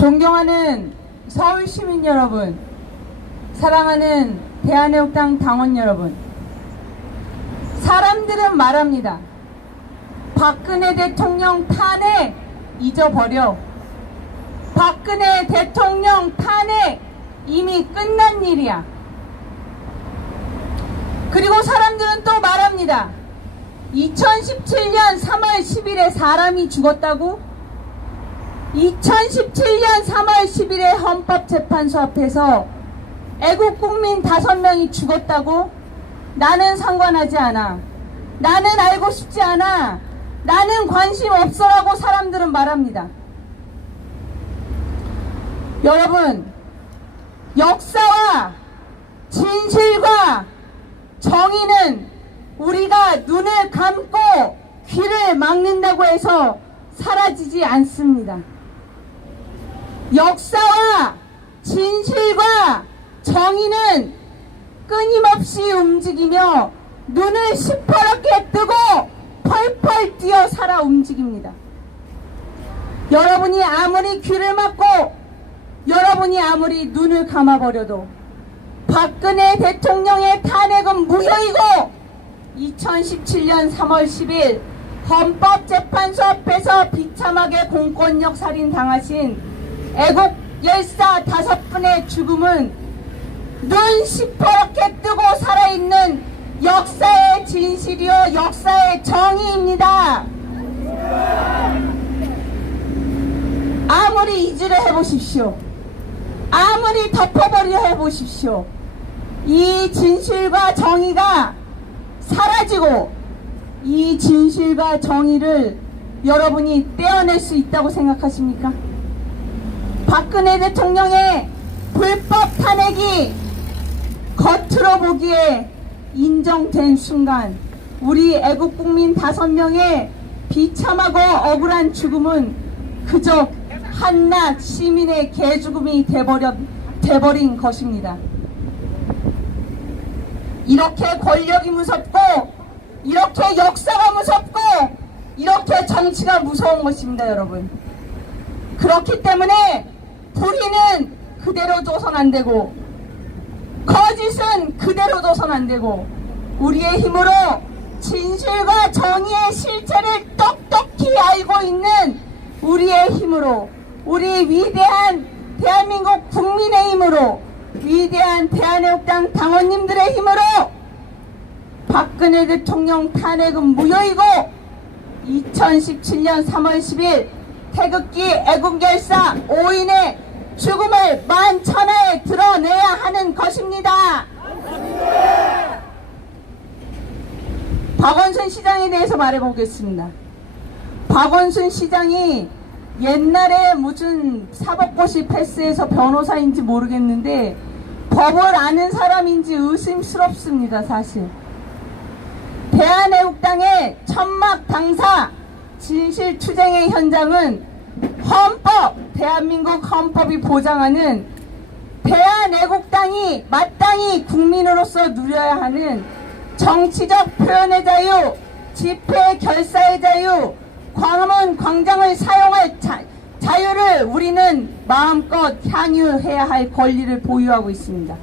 존경하는 서울 시민 여러분, 사랑하는 대한애국당 당원 여러분, 사람들은 말합니다. 박근혜 대통령 탄핵 잊어버려. 박근혜 대통령 탄핵 이미 끝난 일이야. 그리고 사람들은 또 말합니다. 2017년 3월 10일에 사람이 죽었다고? 2017년 3월 10일에 헌법재판소 앞에서 애국국민 5명이 죽었다고? 나는 상관하지 않아. 나는 알고 싶지 않아. 나는 관심 없어라고 사람들은 말합니다. 여러분, 역사와 진실과 정의는 우리가 눈을 감고 귀를 막는다고 해서 사라지지 않습니다. 역사와 진실과 정의는 끊임없이 움직이며 눈을 시퍼렇게 뜨고 펄펄 뛰어 살아 움직입니다. 여러분이 아무리 귀를 막고 여러분이 아무리 눈을 감아버려도 박근혜 대통령의 탄핵은 무효이고 2017년 3월 10일 헌법재판소 앞에서 비참하게 공권력 살인 당하신 애국 열사 5분의 죽음은 눈 시퍼렇게 뜨고 살아있는 역사의 진실이요 역사의 정의입니다. 아무리 잊으려 해보십시오. 아무리 덮어버리려 해보십시오. 이 진실과 정의가 사라지고 이 진실과 정의를 여러분이 떼어낼 수 있다고 생각하십니까? 박근혜 대통령의 불법 탄핵이 겉으로 보기에 인정된 순간 우리 애국국민 5명의 비참하고 억울한 죽음은 그저 한낱 시민의 개죽음이 돼버린 것입니다. 이렇게 권력이 무섭고 이렇게 역사가 무섭고 이렇게 정치가 무서운 것입니다, 여러분. 그렇기 때문에 불의는 그대로 둬선 안 되고 거짓은 그대로 둬선 안 되고 우리의 힘으로 진실과 정의의 실체를 똑똑히 알고 있는 우리의 힘으로 우리 위대한 대한민국 국민의 힘으로 위대한 대한애국당 당원님들의 힘으로 박근혜 대통령 탄핵은 무효이고 2017년 3월 10일 태극기 애국열사 5인의 죽음을 만천하에 드러내야 하는 것입니다. 박원순 시장에 대해서 말해보겠습니다. 박원순 시장이 옛날에 무슨 사법고시 패스해서 변호사인지 모르겠는데 법을 아는 사람인지 의심스럽습니다, 사실. 대한애국당의 천막 당사 진실투쟁의 현장은 헌법, 대한민국 헌법이 보장하는 대한애국당이 마땅히 국민으로서 누려야 하는 정치적 표현의 자유, 집회 결사의 자유, 광화문 광장을 사용할 자유를 우리는 마음껏 향유해야 할 권리를 보유하고 있습니다.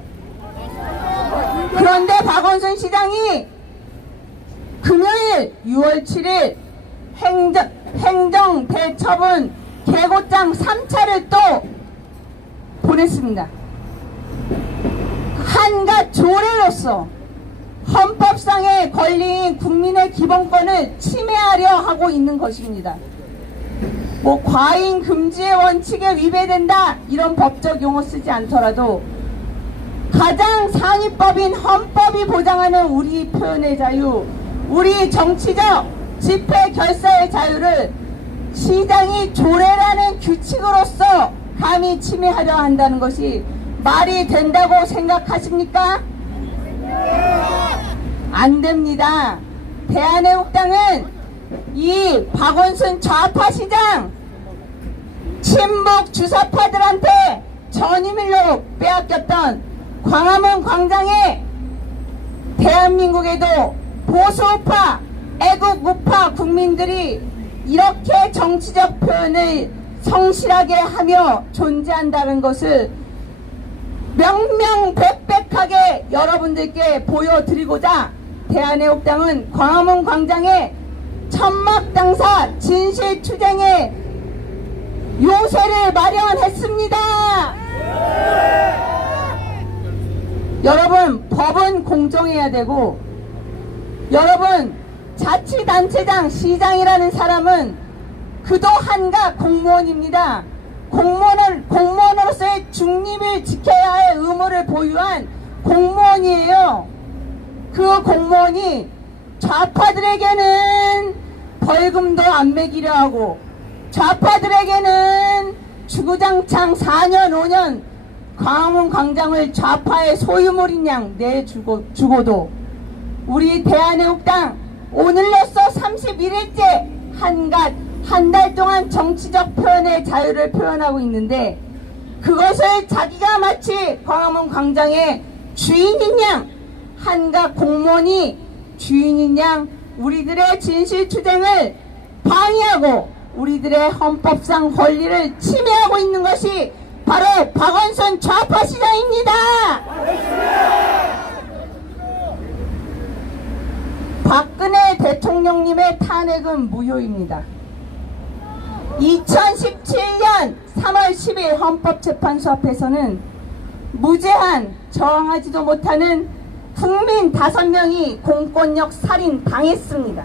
그런데 박원순 시장이 금요일 6월 7일 행정대처분 계고장 3차를 또 보냈습니다. 한갓 조례로서 헌법상의 권리인 국민의 기본권을 침해하려 하고 있는 것입니다. 뭐 과잉 금지의 원칙에 위배된다 이런 법적 용어 쓰지 않더라도 가장 상위법인 헌법이 보장하는 우리 표현의 자유, 우리 정치적 집회 결사의 자유를 시장이 조례라는 규칙으로서 감히 침해하려 한다는 것이 말이 된다고 생각하십니까? 안 됩니다. 대한애국당은 이 박원순 좌파 시장 친북 주사파들한테 전임일로 빼앗겼던 광화문 광장에 대한민국에도 보수우파, 애국우파 국민들이 이렇게 정치적 표현을 성실하게 하며 존재한다는 것을 명명백백하게 여러분들께 보여드리고자 대한애국당은 광화문 광장에 천막당사 진실투쟁의 요새를 마련했습니다. 여러분, 법은 공정해야 되고, 여러분, 자치단체장, 시장이라는 사람은 그도 한가 공무원입니다. 공무원으로서의 중립을 지켜야 할 의무를 보유한 공무원이에요. 그 공무원이 좌파들에게는 벌금도 안 매기려 하고, 좌파들에게는 주구장창 4년 5년 광화문 광장을 좌파의 소유물인 양 내주고도 우리 대한애국당 오늘로써 31일째 한 달 동안 정치적 표현의 자유를 표현하고 있는데, 그것을 자기가 마치 광화문 광장의 주인인 양, 한각 공무원이 주인인 양 우리들의 진실투쟁을 방해하고 우리들의 헌법상 권리를 침해하고 있는 것이 바로 박원순 좌파 시장입니다. 박근혜 대통령님의 탄핵은 무효입니다. 2017년 3월 10일 헌법재판소 앞에서는 무제한 저항하지도 못하는 국민 5명이 공권력 살인 당했습니다.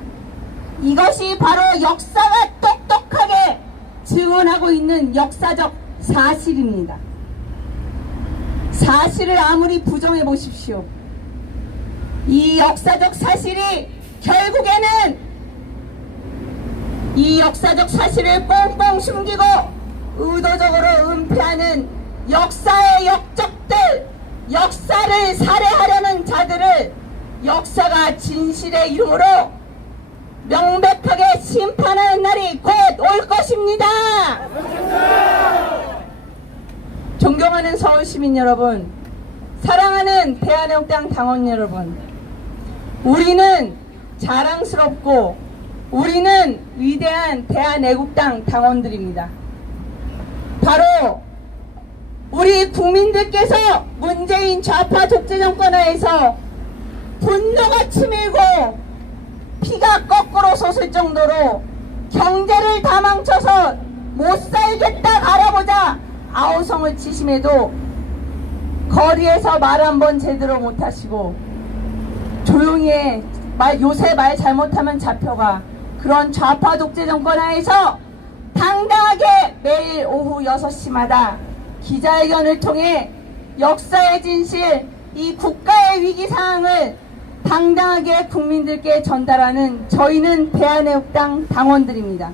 이것이 바로 역사가 똑똑하게 증언하고 있는 역사적 사실입니다. 사실을 아무리 부정해 보십시오. 이 역사적 사실이 결국에는 이 역사적 사실을 꽁꽁 숨기고 의도적으로 은폐하는 역사의 역적들, 역사를 살해하려는 자들을 역사가 진실의 이름으로 명백하게 심판하는 날이 곧 올 것입니다. 존경하는 서울시민 여러분, 사랑하는 대한애국당 당원 여러분, 우리는 자랑스럽고 우리는 위대한 대한애국당 당원들입니다. 바로 우리 국민들께서 문재인 좌파 독재 정권 하에서 분노가 치밀고 피가 거꾸로 솟을 정도로 경제를 다 망쳐서 못 살겠다 갈아보자 아우성을 치심에도 거리에서 말 한 번 제대로 못하시고 조용히 해, 요새 말 잘못하면 잡혀가, 그런 좌파 독재 정권 하에서 당당하게 매일 오후 6시마다 기자회견을 통해 역사의 진실, 이 국가의 위기 상황을 당당하게 국민들께 전달하는 저희는 대한애국당 당원들입니다.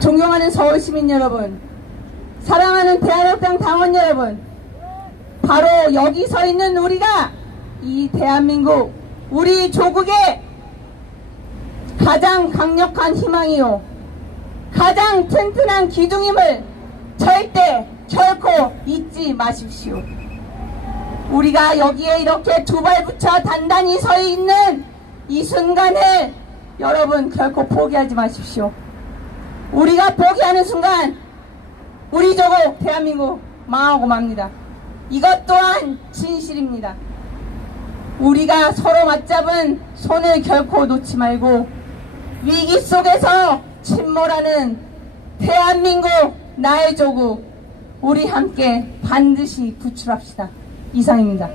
존경하는 서울시민 여러분, 사랑하는 대한애국당 당원 여러분, 바로 여기 서 있는 우리가 이 대한민국, 우리 조국의 가장 강력한 희망이요, 가장 튼튼한 기둥임을 절대 결코 잊지 마십시오. 우리가 여기에 이렇게 두 발 붙여 단단히 서 있는 이 순간을 여러분 결코 포기하지 마십시오. 우리가 포기하는 순간 우리 조국 대한민국 망하고 맙니다. 이것 또한 진실입니다. 우리가 서로 맞잡은 손을 결코 놓지 말고 위기 속에서 침몰하는 대한민국, 나의 조국, 우리 함께 반드시 구출합시다. 이상입니다.